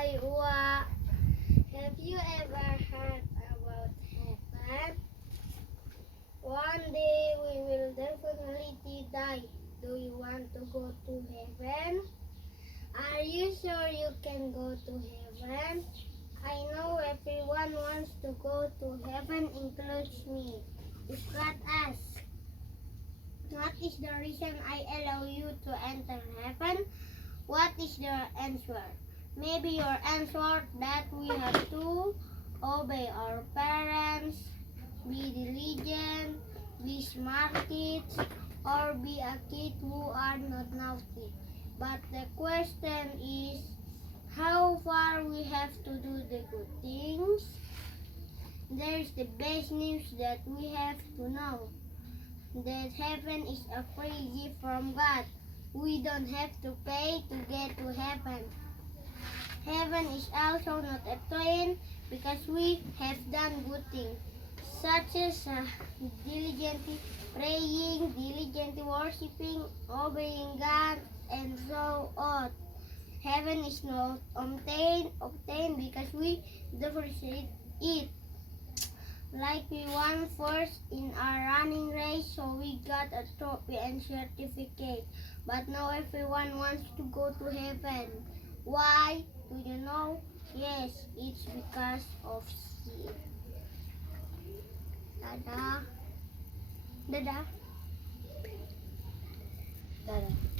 Iowa. Have you ever heard about heaven? One day we will definitely die. Do you want to go to heaven? Are you sure you can go to heaven? I know everyone wants to go to heaven, includes me. Scott asks, what is the reason I allow you to enter heaven? What is the answer? Maybe your answer that we have to obey our parents, be diligent, be smart kids, or be a kid who are not naughty. But the question is, how far we have to do the good things? There's the best news that we have to know, that heaven is a free gift from God. We don't have to pay to get to heaven. Heaven is also not a train because we have done good things, such as diligently praying, diligently worshiping, obeying God, and so on. Heaven is not obtained because we demonstrate it. Like we won first in our running race, so we got a trophy and certificate. But now everyone wants to go to heaven. Why? Do you know? Yes, it's because of sin. Dadah. Dadah. Dadah.